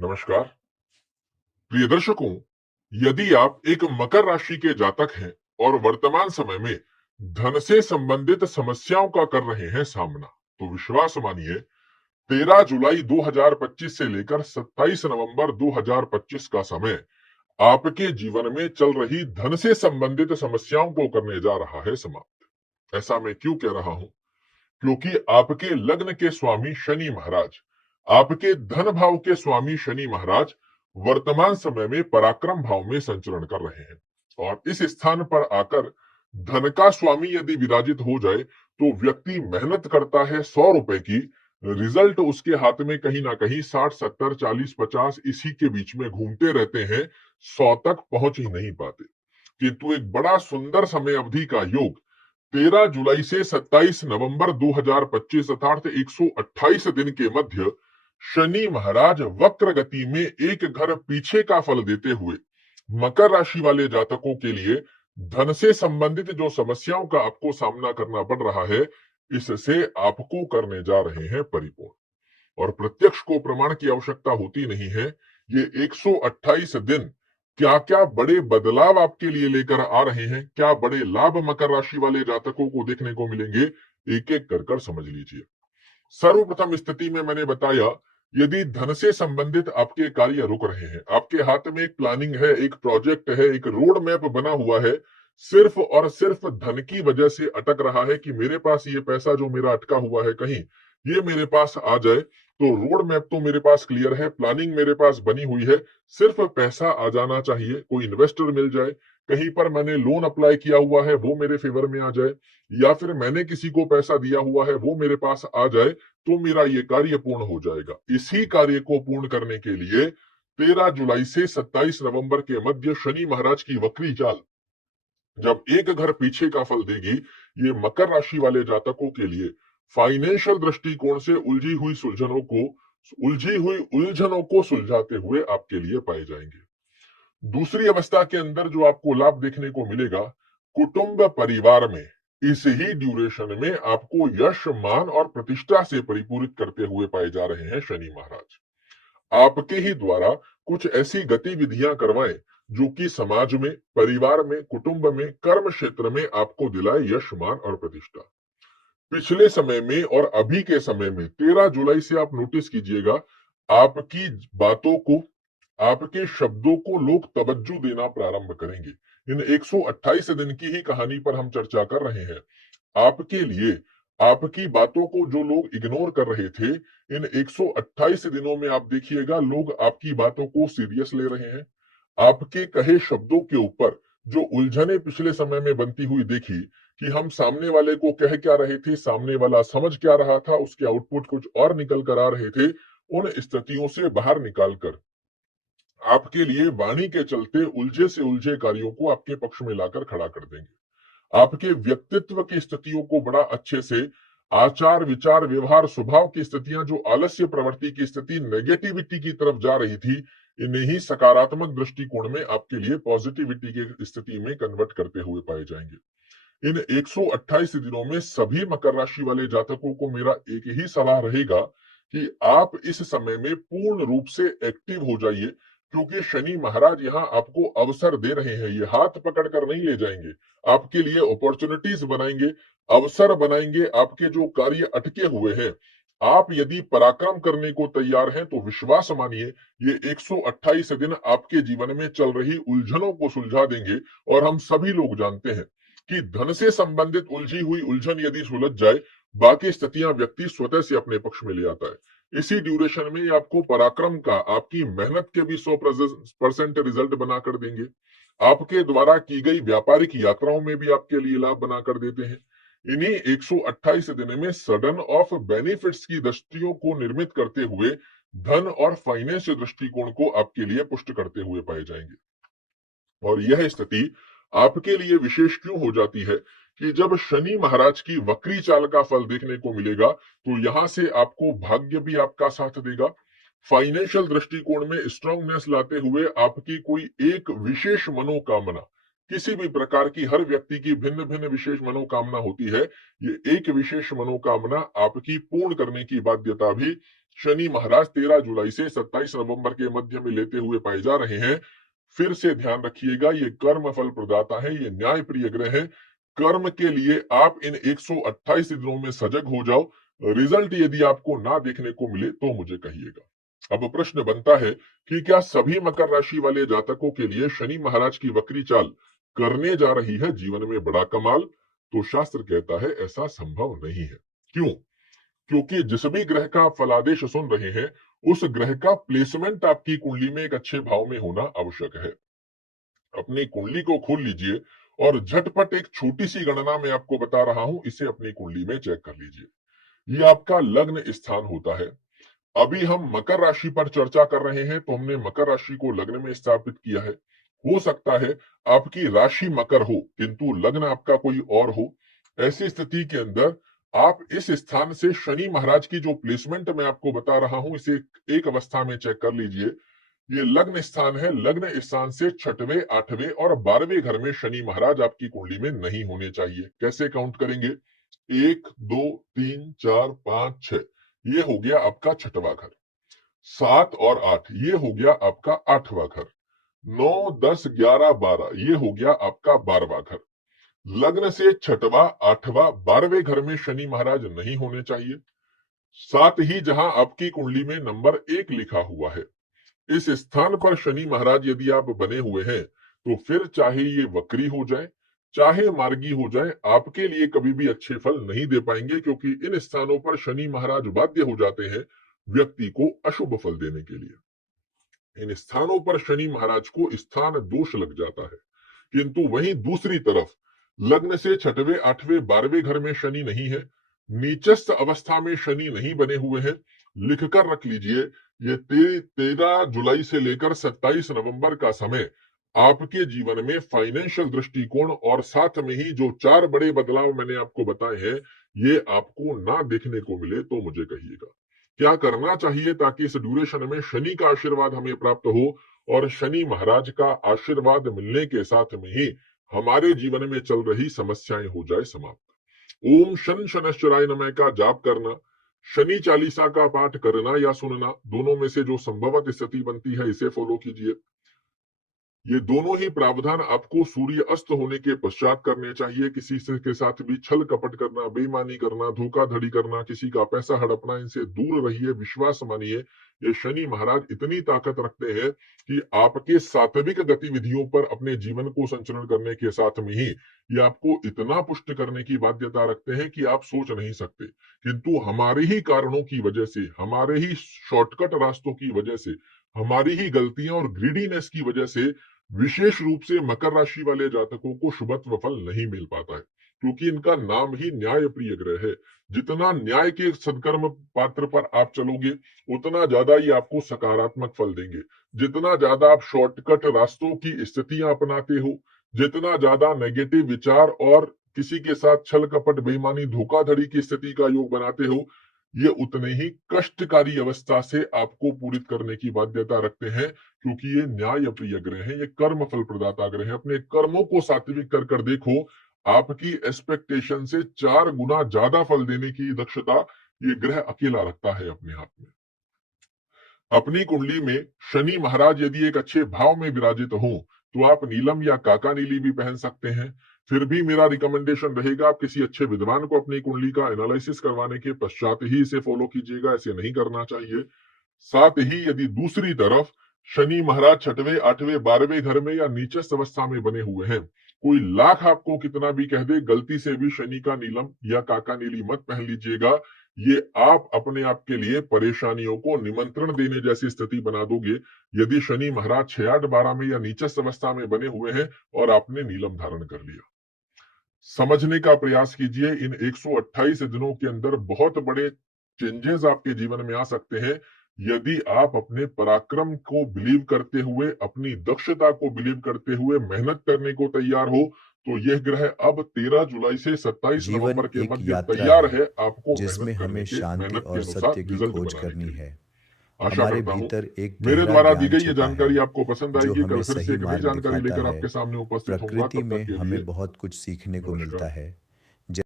नमस्कार प्रिय दर्शकों। यदि आप एक मकर राशि के जातक हैं और वर्तमान समय में धन से संबंधित समस्याओं का कर रहे हैं सामना, तो विश्वास मानिए 13 जुलाई 2025 से लेकर 27 नवंबर 2025 का समय आपके जीवन में चल रही धन से संबंधित समस्याओं को करने जा रहा है समाप्त। ऐसा मैं क्यों कह रहा हूं? क्योंकि आपके लग्न के स्वामी शनि महाराज, आपके धन भाव के स्वामी शनि महाराज वर्तमान समय में पराक्रम भाव में संचरण कर रहे हैं। और इस स्थान पर आकर धन का स्वामी यदि विराजित हो जाए तो व्यक्ति मेहनत करता है 100 रुपए की, रिजल्ट उसके हाथ में कहीं ना कहीं 60 70 40 50 इसी के बीच में घूमते रहते हैं, 100 तक पहुंच ही नहीं पाते। किंतु एक बड़ा सुंदर समय अवधि का योग 13 जुलाई से 27 नवंबर 2025 अर्थात 128 दिन के मध्य शनि महाराज वक्र गति में एक घर पीछे का फल देते हुए मकर राशि वाले जातकों के लिए धन से संबंधित जो समस्याओं का आपको सामना करना पड़ रहा है, इससे आपको करने जा रहे हैं परिपूर्ण। और प्रत्यक्ष को प्रमाण की आवश्यकता होती नहीं है। ये 128 दिन क्या क्या बड़े बदलाव आपके लिए लेकर आ रहे हैं, क्या बड़े लाभ मकर राशि वाले जातकों को देखने को मिलेंगे, एक एक कर समझ लीजिए। सर्वप्रथम स्थिति में मैंने बताया, यदि धन से संबंधित आपके कार्य रुक रहे हैं, आपके हाथ में एक प्लानिंग है, एक प्रोजेक्ट है, एक रोड मैप बना हुआ है, सिर्फ और सिर्फ धन की वजह से अटक रहा है कि मेरे पास ये पैसा जो मेरा अटका हुआ है कहीं ये मेरे पास आ जाए, तो रोड मैप तो मेरे पास क्लियर है, प्लानिंग मेरे पास बनी हुई है, सिर्फ पैसा आ जाना चाहिए, कोई इन्वेस्टर मिल जाए, कहीं पर मैंने लोन अप्लाई किया हुआ है वो मेरे फेवर में आ जाए, या फिर मैंने किसी को पैसा दिया हुआ है वो मेरे पास आ जाए, तो मेरा ये कार्य पूर्ण हो जाएगा। इसी कार्य को पूर्ण करने के लिए 13 जुलाई से 27 नवंबर के मध्य शनि महाराज की वक्री चाल जब एक घर पीछे का फल देगी, ये मकर राशि वाले जातकों के लिए फाइनेंशियल दृष्टिकोण से उलझी हुई उलझनों को सुलझाते हुए आपके लिए पाए जाएंगे। दूसरी अवस्था के अंदर जो आपको लाभ देखने को मिलेगा, कुटुंब परिवार में इस ही ड्यूरेशन में आपको यश मान और प्रतिष्ठा से परिपूरित करते हुए पाए जा रहे हैं शनि महाराज। आपके ही द्वारा कुछ ऐसी गतिविधियां करवाएं जो कि समाज में, परिवार में, कुटुंब में, कर्म क्षेत्र में आपको दिलाए यश मान और प्रतिष्ठा। पिछले समय में और अभी के समय में 13 जुलाई से आप नोटिस कीजिएगा, आपकी बातों को, आपके शब्दों को लोग तवज्जो देना प्रारंभ करेंगे। इन 128 दिन की ही कहानी पर हम चर्चा कर रहे हैं। आपके लिए आपकी बातों को जो लोग इग्नोर कर रहे थे, इन 128 दिनों में आप देखिएगा लोग आपकी बातों को सीरियस ले रहे हैं। आपके कहे शब्दों के ऊपर जो उलझने पिछले समय में बनती हुई देखी कि हम सामने वाले को कह क्या रहे थे, सामने वाला समझ क्या रहा था, उसके आउटपुट कुछ और निकल कर आ रहे थे, उन स्थितियों से बाहर निकालकर आपके लिए वाणी के चलते उलझे से उलझे कार्यों को आपके पक्ष में लाकर खड़ा कर देंगे। आपके व्यक्तित्व की स्थितियों को बड़ा अच्छे से, आचार विचार व्यवहार स्वभाव की स्थितियां जो आलस्य प्रवृत्ति की स्थिति नेगेटिविटी की तरफ जा रही थी, इन्हें ही सकारात्मक दृष्टिकोण में आपके लिए पॉजिटिविटी की स्थिति में कन्वर्ट करते हुए पाए जाएंगे। इन 128 दिनों में सभी मकर राशि वाले जातकों को मेरा एक ही सलाह रहेगा कि आप इस समय में पूर्ण रूप से एक्टिव हो जाइए, क्योंकि शनि महाराज यहाँ आपको अवसर दे रहे हैं। ये हाथ पकड़कर नहीं ले जाएंगे, आपके लिए अपॉर्चुनिटीज बनाएंगे, अवसर बनाएंगे। आपके जो कार्य अटके हुए हैं, आप यदि पराक्रम करने को तैयार हैं तो विश्वास मानिए ये 128 दिन आपके जीवन में चल रही उलझनों को सुलझा देंगे। और हम सभी लोग जानते हैं कि धन से संबंधित उलझी हुई उलझन यदि सुलझ जाए, बाकी स्थितियां व्यक्ति स्वतः से अपने पक्ष में ले आता है। इसी ड्यूरेशन में आपको पराक्रम का, आपकी मेहनत के भी 100% रिजल्ट बनाकर देंगे। आपके द्वारा की गई व्यापारिक यात्राओं में भी आपके लिए लाभ बनाकर देते हैं। इन्हीं 128 दिन में सडन ऑफ बेनिफिट्स की दृष्टियों को निर्मित करते हुए धन और फाइनेंस दृष्टिकोण को आपके लिए पुष्ट करते हुए पाए जाएंगे। और यह स्थिति आपके लिए विशेष क्यों हो जाती है कि जब शनि महाराज की वक्री चाल का फल देखने को मिलेगा, तो यहां से आपको भाग्य भी आपका साथ देगा। फाइनेंशियल दृष्टिकोण में स्ट्रांगनेस लाते हुए आपकी कोई एक विशेष मनोकामना, किसी भी प्रकार की, हर व्यक्ति की भिन्न भिन्न विशेष मनोकामना होती है, ये एक विशेष मनोकामना आपकी पूर्ण करने की बाध्यता भी शनि महाराज 13 जुलाई से 27 नवंबर के मध्य में लेते हुए पाए जा रहे हैं। फिर से ध्यान रखिएगा, ये कर्म फल प्रदाता है, ये न्याय प्रिय ग्रह है। कर्म के लिए आप इन 128 दिनों में सजग हो जाओ। रिजल्ट यदि आपको ना देखने को मिले तो मुझे कहिएगा। अब प्रश्न बनता है कि क्या सभी मकर राशि वाले जातकों के लिए शनि महाराज की वक्री चाल करने जा रही है जीवन में बड़ा कमाल? तो शास्त्र कहता है ऐसा संभव नहीं है। क्यों? क्योंकि जिस भी ग्रह का आप फलादेश सुन रहे हैं, उस ग्रह का प्लेसमेंट आपकी कुंडली में एक अच्छे भाव में होना आवश्यक है। अपनी कुंडली को खोल लीजिए और झटपट एक छोटी सी गणना मैं आपको बता रहा हूं, इसे अपनी कुंडली में चेक कर लीजिए। ये आपका लग्न स्थान होता है। अभी हम मकर राशि पर चर्चा कर रहे हैं, तो हमने मकर राशि को लग्न में स्थापित किया है। हो सकता है आपकी राशि मकर हो किंतु लग्न आपका कोई और हो। ऐसी स्थिति के अंदर आप इस स्थान से शनि महाराज की जो प्लेसमेंट मैं आपको बता रहा हूं, इसे एक अवस्था में चेक कर लीजिए। ये लग्न स्थान है। लग्न स्थान से 6वें, 8वें और 12वें घर में शनि महाराज आपकी कुंडली में नहीं होने चाहिए। कैसे काउंट करेंगे? 1, 2, 3, 4, 5, 6, ये हो गया आपका 6वां घर। 7 और 8, ये हो गया आपका 8वां घर। 9, 10, 11, 12, ये हो गया आपका 12वां घर। लग्न से 6वां, 8वां, 12वें घर में शनि महाराज नहीं होने चाहिए। साथ ही जहां आपकी कुंडली में नंबर 1 लिखा हुआ है, इस स्थान पर शनि महाराज यदि आप बने हुए हैं, तो फिर चाहे ये वक्री हो जाए, चाहे मार्गी हो जाए, आपके लिए कभी भी अच्छे फल नहीं दे पाएंगे, क्योंकि इन स्थानों पर शनि महाराज बाध्य हो जाते हैं व्यक्ति को अशुभ फल देने के लिए। इन स्थानों पर शनि महाराज को स्थान दोष लग जाता है। किंतु वहीं दूसरी तरफ लग्न से 6वें, 8वें, 12वें घर में शनि नहीं है, नीचस्थ अवस्था में शनि नहीं बने हुए हैं। लिखकर रख लीजिए, ये 13 जुलाई से लेकर 27 नवंबर का समय आपके जीवन में फाइनेंशियल दृष्टिकोण और साथ में ही जो 4 बड़े बदलाव मैंने आपको बताए हैं, ये आपको ना देखने को मिले तो मुझे कहिएगा। क्या करना चाहिए ताकि इस ड्यूरेशन में शनि का आशीर्वाद हमें प्राप्त हो और शनि महाराज का आशीर्वाद मिलने के साथ में ही हमारे जीवन में चल रही समस्याएं हो जाए समाप्त। ओम शन शनश्चराय नमः का जाप करना, शनि चालीसा का पाठ करना या सुनना, दोनों में से जो संभवत स्थिति बनती है इसे फॉलो कीजिए। ये दोनों ही प्रावधान आपको सूर्य अस्त होने के पश्चात करने चाहिए। किसी से के साथ भी छल कपट करना, बेईमानी करना, धोखाधड़ी करना, किसी का पैसा हड़पना, इनसे दूर रहिए। विश्वास मानिए, ये शनि महाराज इतनी ताकत रखते हैं कि आपके सात्विक गतिविधियों पर अपने जीवन को संचलन करने के साथ में ही ये आपको इतना पुष्ट करने की बाध्यता रखते हैं कि आप सोच नहीं सकते। किंतु हमारे ही कारणों की वजह से, हमारे ही शॉर्टकट रास्तों की वजह से, हमारी ही गलतियां और ग्रीडीनेस की वजह से विशेष रूप से मकर राशि वाले जातकों को शुभत्व फल नहीं मिल पाता है, क्योंकि इनका नाम ही न्याय प्रिय ग्रह है। जितना न्याय के सदकर्म पात्र पर आप चलोगे, उतना ज्यादा ये आपको सकारात्मक फल देंगे। जितना ज्यादा आप शॉर्टकट रास्तों की स्थितियां अपनाते हो, जितना ज्यादा नेगेटिव विचार और किसी के साथ छल कपट, बेईमानी, धोखाधड़ी की स्थिति का योग बनाते हो, ये उतने ही कष्टकारी अवस्था से आपको पूरित करने की बाध्यता रखते हैं, क्योंकि ये न्याय प्रिय ग्रह है, ये कर्म फल प्रदाता ग्रह है। अपने कर्मों को सात्विक कर देखो, आपकी एक्सपेक्टेशन से 4 गुना ज्यादा फल देने की दक्षता ये ग्रह अकेला रखता है अपने हाथ में। अपनी कुंडली में शनि महाराज यदि एक अच्छे भाव में विराजित हो, तो आप नीलम या काका नीली भी पहन सकते हैं। फिर भी मेरा रिकमेंडेशन रहेगा, आप किसी अच्छे विद्वान को अपनी कुंडली का एनालिसिस करवाने के पश्चात ही इसे फॉलो कीजिएगा, ऐसे नहीं करना चाहिए। साथ ही यदि दूसरी तरफ शनि महाराज 6वें, 8वें, 12वें घर में या नीचस्थ अवस्था में बने हुए हैं, कोई लाख आपको कितना भी कह दे, गलती से भी शनि का नीलम या काका नीली मत पहन लीजिएगा। ये आप अपने आप के लिए परेशानियों को निमंत्रण देने जैसी स्थिति बना दोगे, यदि शनि महाराज 6, 8, 12 में या नीचस्थ अवस्था में बने हुए हैं और आपने नीलम धारण कर लिया। समझने का प्रयास कीजिए, इन 128 दिनों के अंदर बहुत बड़े चेंजेस आपके जीवन में आ सकते हैं, यदि आप अपने पराक्रम को बिलीव करते हुए, अपनी दक्षता को बिलीव करते हुए मेहनत करने को तैयार हो। तो यह ग्रह अब 13 जुलाई से 27 जीवन नवंबर के एक मध्य यात्रा तैयार है है आपको जिसमें हमें शांति मेहनत के और अनुसार सत्य की रिजल्ट खोज बनाने करनी के लिए। है। आशा हमारे करता हूं भीतर एक मेरे गहरा द्वारा दी ज्ञान गई ये छिपा है जानकारी आपको पसंद जो आएगी। हमें कल फिर से सही एक नई मार्ग जानकारी दिखाता लेकर है। आपके सामने उपस्थित होऊंगा। प्रकृति तब तक में के हमें लिए बहुत कुछ सीखने को मिलता नमस्कार। है।